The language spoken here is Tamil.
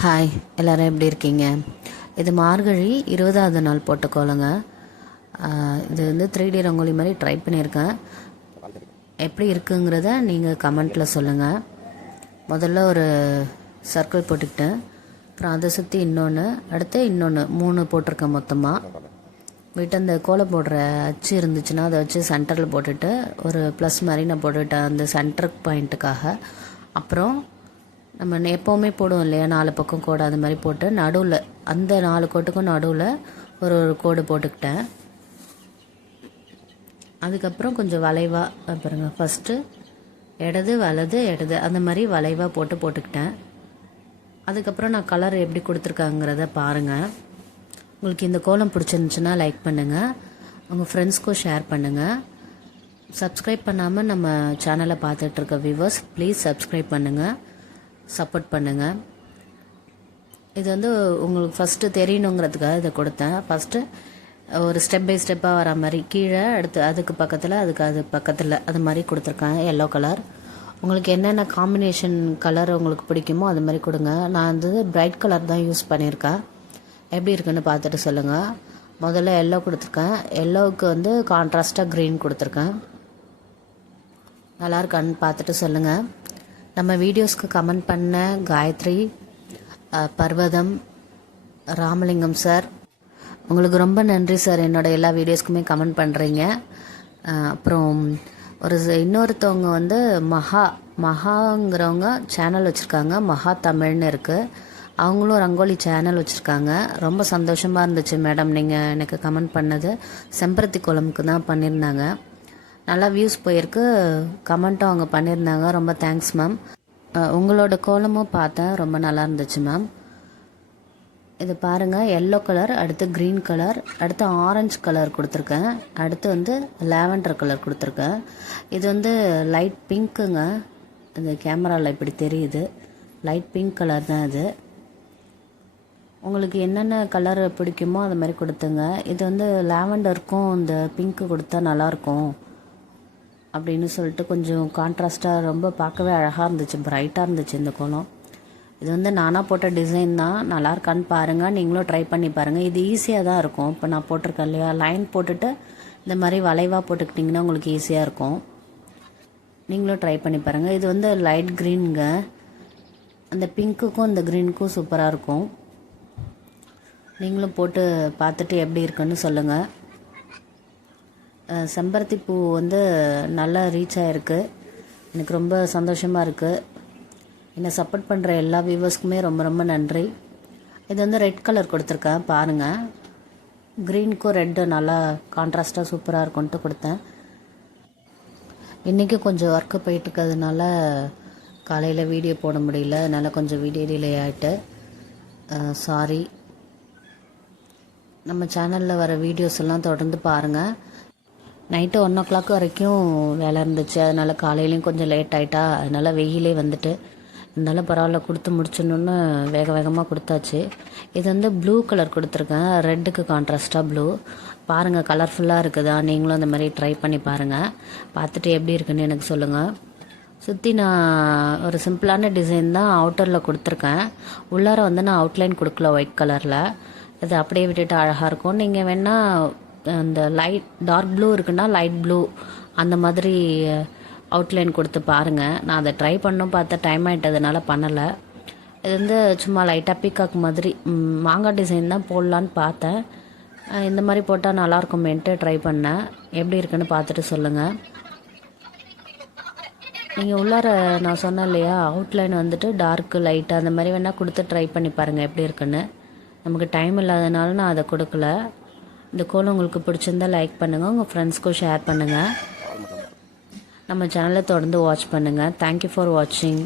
ஹாய், எல்லோரும் எப்படி இருக்கீங்க? இது மார்கழி 20வது நாள் போட்ட கோலங்க. இது வந்து 3D ரங்கோலி மாதிரி ட்ரை பண்ணியிருக்கேன். எப்படி இருக்குங்கிறத நீங்கள் கமெண்ட்டில் சொல்லுங்கள். முதல்ல ஒரு சர்க்கிள் போட்டுக்கிட்டேன், அப்புறம் அதை சுற்றி இன்னொன்று, அடுத்து இன்னொன்று, 3 போட்டிருக்கேன் மொத்தமாக. வீட்டு அந்த கோலம் போடுற அச்சு இருந்துச்சுன்னா அதை வச்சு சென்டரில் போட்டுட்டு ஒரு ப்ளஸ் மாதிரி நான் போட்டுவிட்டேன் அந்த சென்டர் பாயிண்ட்டுக்காக. அப்புறம் நம்ம எப்போவுமே போடுவோம் இல்லையா, 4 பக்கம் கோடு, அது மாதிரி போட்டு நடுவில் அந்த 4 கோட்டுக்கும் நடுவில் ஒரு கோடு போட்டுக்கிட்டேன். அதுக்கப்புறம் கொஞ்சம் வளைவாக பாருங்க, ஃபஸ்ட்டு இடது வலது இடது அந்த மாதிரி வளைவாக போட்டுக்கிட்டேன். அதுக்கப்புறம் நான் கலர் எப்படி கொடுத்துருக்காங்கிறத பாருங்கள். உங்களுக்கு இந்த கோலம் பிடிச்சிருந்துச்சுன்னா லைக் பண்ணுங்கள், உங்கள் ஃப்ரெண்ட்ஸ்க்கும் ஷேர் பண்ணுங்கள். சப்ஸ்கிரைப் பண்ணாமல் நம்ம சேனலை பார்த்துட்ருக்க வியூவர்ஸ் ப்ளீஸ் சப்ஸ்கிரைப் பண்ணுங்கள், சப்போர்ட் பண்ணுங்கள். இது வந்து உங்களுக்கு ஃபஸ்ட்டு தெரியணுங்கிறதுக்காக இதை கொடுத்தேன். ஃபஸ்ட்டு ஒரு ஸ்டெப் பை ஸ்டெப்பாக வர மாதிரி கீழே அடுத்து அதுக்கு பக்கத்தில் அது பக்கத்தில் அது மாதிரி கொடுத்துருக்கேன். எல்லோ கலர் உங்களுக்கு என்னென்ன காம்பினேஷன் கலர் உங்களுக்கு பிடிக்குமோ அது மாதிரி கொடுங்க. நான் வந்து பிரைட் கலர் தான் யூஸ் பண்ணியிருக்கேன். எப்படி இருக்குன்னு பார்த்துட்டு சொல்லுங்கள். முதல்ல எல்லோ கொடுத்துருக்கேன். எல்லோவுக்கு வந்து கான்ட்ராஸ்ட்டாக க்ரீன் கொடுத்துருக்கேன். நல்லா இருக்கான்னு பார்த்துட்டு சொல்லுங்கள். நம்ம வீடியோஸ்க்கு கமெண்ட் பண்ண காயத்ரி, பர்வதம், ராமலிங்கம் சார், உங்களுக்கு ரொம்ப நன்றி சார். என்னோடய எல்லா வீடியோஸ்க்குமே கமெண்ட் பண்ணுறீங்க. அப்புறம் இன்னொருத்தவங்க வந்து மகாங்கிறவங்க சேனல் வச்சுருக்காங்க, மகா தமிழ்னு இருக்குது. அவங்களும் ரங்கோலி சேனல் வச்சுருக்காங்க. ரொம்ப சந்தோஷமாக இருந்துச்சு மேடம் நீங்கள் எனக்கு கமெண்ட் பண்ணது. செம்பருத்தி கோலமுக்கு தான் பண்ணியிருந்தாங்க. நல்லா வியூஸ் போயிருக்கு, கமெண்ட்டும் அவங்க பண்ணியிருந்தாங்க. ரொம்ப தேங்க்ஸ் மேம். உங்களோட கோலமும் பார்த்தேன், ரொம்ப நல்லா இருந்துச்சு மேம். இது பாருங்கள், எல்லோ கலர், அடுத்து க்ரீன் கலர், அடுத்து ஆரஞ்சு கலர் கொடுத்துருக்கேன், அடுத்து வந்து லாவெண்டர் கலர் கொடுத்துருக்கேன். இது வந்து லைட் பிங்க்குங்க. இந்த கேமராவில் இப்படி தெரியுது, லைட் பிங்க் கலர் தான் இது. உங்களுக்கு என்னென்ன கலர் பிடிக்குமோ அது மாதிரி கொடுத்துங்க. இது வந்து லாவெண்டருக்கும் இந்த பிங்க்கு கொடுத்தா நல்லாயிருக்கும் அப்படின்னு சொல்லிட்டு கொஞ்சம் கான்ட்ராஸ்ட்டாக ரொம்ப பார்க்கவே அழகாக இருந்துச்சு, பிரைட்டாக இருந்துச்சு இந்த கோலம். இது வந்து நானாக போட்ட டிசைன் தான், நல்லா இருக்கான்னு பாருங்கள், நீங்களும் ட்ரை பண்ணி பாருங்கள். இது ஈஸியாக தான் இருக்கும். இப்போ நான் போட்டிருக்கேன் இல்லையா, லைன் போட்டுட்டு இந்த மாதிரி வளைவாக போட்டுக்கிட்டிங்கன்னா உங்களுக்கு ஈஸியாக இருக்கும். நீங்களும் ட்ரை பண்ணி பாருங்கள். இது வந்து லைட் க்ரீனுங்க. அந்த பிங்க்குக்கும் இந்த க்ரீனுக்கும் சூப்பராக இருக்கும். நீங்களும் போட்டு பார்த்துட்டு எப்படி இருக்குன்னு சொல்லுங்கள். செம்பருத்தி பூ வந்து நல்லா ரீச் ஆகிருக்கு, எனக்கு ரொம்ப சந்தோஷமாக இருக்குது. என்னை சப்போர்ட் பண்ணுற எல்லா வியூவர்ஸ்க்குமே ரொம்ப ரொம்ப நன்றி. இது வந்து ரெட் கலர் கொடுத்துருக்கேன் பாருங்கள், க்ரீனுக்கும் ரெட்டு நல்லா கான்ட்ராஸ்ட்டாக சூப்பராக இருக்கும்ன்ட்டு கொடுத்தேன். இன்றைக்கி கொஞ்சம் ஒர்க்கு போயிட்டுருக்கிறதுனால காலையில் வீடியோ போட முடியல, அதனால் கொஞ்சம் வீடியோ டிலே ஆகிட்டு சாரி. நம்ம சேனலில் வர வீடியோஸ் எல்லாம் தொடர்ந்து பாருங்கள். நைட்டு 1 o'clock வரைக்கும் வேலை இருந்துச்சு, அதனால் காலையிலையும் கொஞ்சம் லேட் ஆகிட்டா, அதனால் வெயிலே வந்துட்டு இருந்தாலும் பரவாயில்ல கொடுத்து முடிச்சிடணுன்னு வேகமாக கொடுத்தாச்சு. இது வந்து ப்ளூ கலர் கொடுத்துருக்கேன், ரெட்டுக்கு கான்ட்ராஸ்ட்டாக ப்ளூ. பாருங்கள் கலர்ஃபுல்லாக இருக்குதா, நீங்களும் அந்த மாதிரி ட்ரை பண்ணி பாருங்கள். பார்த்துட்டு எப்படி இருக்குன்னு எனக்கு சொல்லுங்கள். சுற்றி நான் ஒரு சிம்பிளான டிசைன் தான் அவுட்டரில் கொடுத்துருக்கேன். உள்ளார வந்து நான் அவுட்லைன் கொடுக்கல ஒயிட் கலரில், இது அப்படியே விட்டுட்டு அழகாக இருக்கும். நீங்கள் வேணால் அந்த லைட் டார்க் ப்ளூ இருக்குன்னா லைட் ப்ளூ அந்த மாதிரி அவுட்லைன் கொடுத்து பாருங்கள். நான் அதை ட்ரை பண்ணணும் பார்த்தா டைம் ஆகிட்டதுனால பண்ணலை. இது வந்து சும்மா லைட்டாக பீக்காக் மாதிரி மாங்காய் டிசைன் தான் போடலான்னு பார்த்தேன். இந்த மாதிரி போட்டால் நல்லாயிருக்குமேன்ட்டு ட்ரை பண்ணேன். எப்படி இருக்குன்னு பார்த்துட்டு சொல்லுங்கள். நீங்கள் உள்ளார நான் சொன்னேன் இல்லையா, அவுட்லைன் வந்துட்டு டார்க்கு லைட்டு அந்த மாதிரி வேணால் கொடுத்து ட்ரை பண்ணி பாருங்கள் எப்படி இருக்குன்னு. நமக்கு டைம் இல்லாதனால நான் அதை கொடுக்கல. இந்த கோலம் உங்களுக்கு பிடிச்சிருந்தால் லைக் பண்ணுங்கள், உங்கள் ஃப்ரெண்ட்ஸ்க்கும் ஷேர் பண்ணுங்கள். நம்ம சேனலை தொடர்ந்து வாட்ச் பண்ணுங்கள். தேங்க்யூ ஃபார் வாட்சிங்.